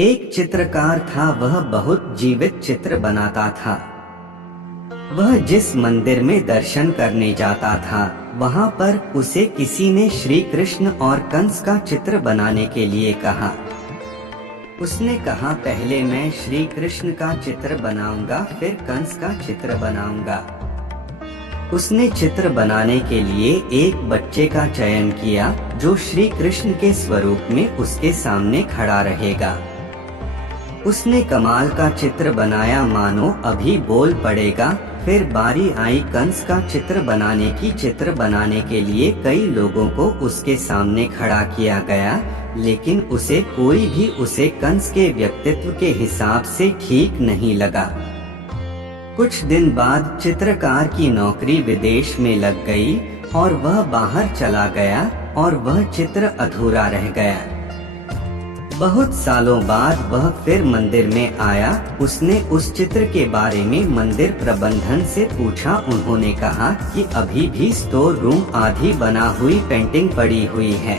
एक चित्रकार था, वह बहुत जीवित चित्र बनाता था। वह जिस मंदिर में दर्शन करने जाता था, वहाँ पर उसे किसी ने श्री कृष्ण और कंस का चित्र बनाने के लिए कहा। उसने कहा, पहले मैं श्री कृष्ण का चित्र बनाऊंगा, फिर कंस का चित्र बनाऊंगा। उसने चित्र बनाने के लिए एक बच्चे का चयन किया, जो श्री कृष्ण के स्वरूप में उसके सामने खड़ा रहेगा। उसने कमाल का चित्र बनाया, मानो अभी बोल पड़ेगा। फिर बारी आई कंस का चित्र बनाने की। चित्र बनाने के लिए कई लोगों को उसके सामने खड़ा किया गया, लेकिन उसे कोई भी उसे कंस के व्यक्तित्व के हिसाब से ठीक नहीं लगा। कुछ दिन बाद चित्रकार की नौकरी विदेश में लग गई और वह बाहर चला गया और वह चित्र अधूरा रह गया। बहुत सालों बाद वह फिर मंदिर में आया। उसने उस चित्र के बारे में मंदिर प्रबंधन से पूछा। उन्होंने कहा कि अभी भी स्टोर रूम आधी बना हुई पेंटिंग पड़ी हुई है।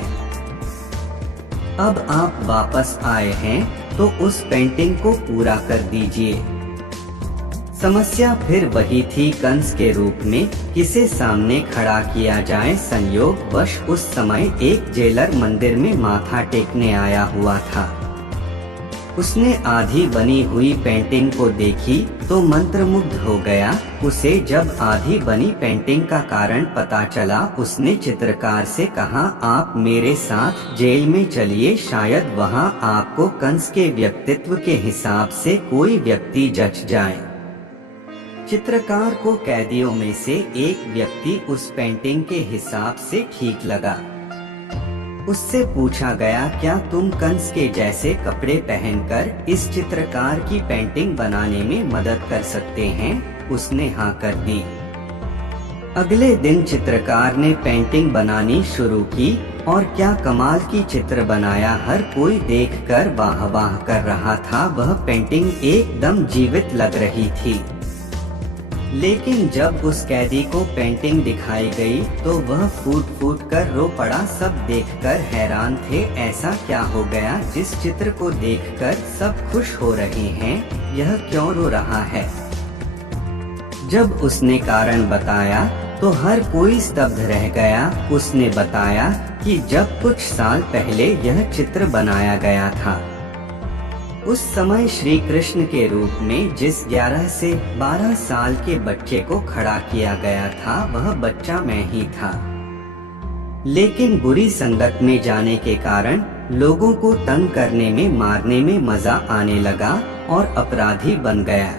अब आप वापस आए हैं तो उस पेंटिंग को पूरा कर दीजिए। समस्या फिर वही थी, कंस के रूप में किसे सामने खड़ा किया जाए। संयोगवश उस समय एक जेलर मंदिर में माथा टेकने आया हुआ था। उसने आधी बनी हुई पेंटिंग को देखी तो मंत्रमुग्ध हो गया। उसे जब आधी बनी पेंटिंग का कारण पता चला, उसने चित्रकार से कहा, आप मेरे साथ जेल में चलिए, शायद वहां आपको कंस के व्यक्तित्व के हिसाब से कोई व्यक्ति जच जाए। चित्रकार को कैदियों में से एक व्यक्ति उस पेंटिंग के हिसाब से ठीक लगा। उससे पूछा गया, क्या तुम कंस के जैसे कपड़े पहनकर इस चित्रकार की पेंटिंग बनाने में मदद कर सकते हैं? उसने हाँ कर दी। अगले दिन चित्रकार ने पेंटिंग बनानी शुरू की और क्या कमाल की चित्र बनाया। हर कोई देखकर वाह वाह कर रहा था। वह पेंटिंग एकदम जीवित लग रही थी। लेकिन जब उस कैदी को पेंटिंग दिखाई गई तो वह फूट फूट कर रो पड़ा। सब देखकर हैरान थे, ऐसा क्या हो गया जिस चित्र को देखकर सब खुश हो रहे हैं, यह क्यों रो रहा है? जब उसने कारण बताया तो हर कोई स्तब्ध रह गया। उसने बताया कि जब कुछ साल पहले यह चित्र बनाया गया था, उस समय श्री कृष्ण के रूप में जिस 11 से 12 साल के बच्चे को खड़ा किया गया था, वह बच्चा मैं ही था। लेकिन बुरी संगत में जाने के कारण लोगों को तंग करने में, मारने में मजा आने लगा और अपराधी बन गया।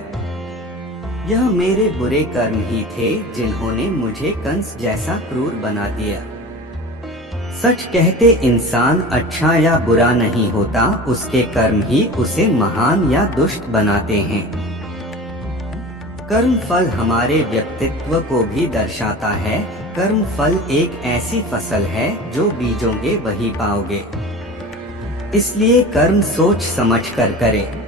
यह मेरे बुरे कर्म ही थे जिन्होंने मुझे कंस जैसा क्रूर बना दिया। सच कहते इंसान अच्छा या बुरा नहीं होता, उसके कर्म ही उसे महान या दुष्ट बनाते हैं। कर्म फल हमारे व्यक्तित्व को भी दर्शाता है। कर्म फल एक ऐसी फसल है जो बीजोगे वही पाओगे। इसलिए कर्म सोच समझ कर करें।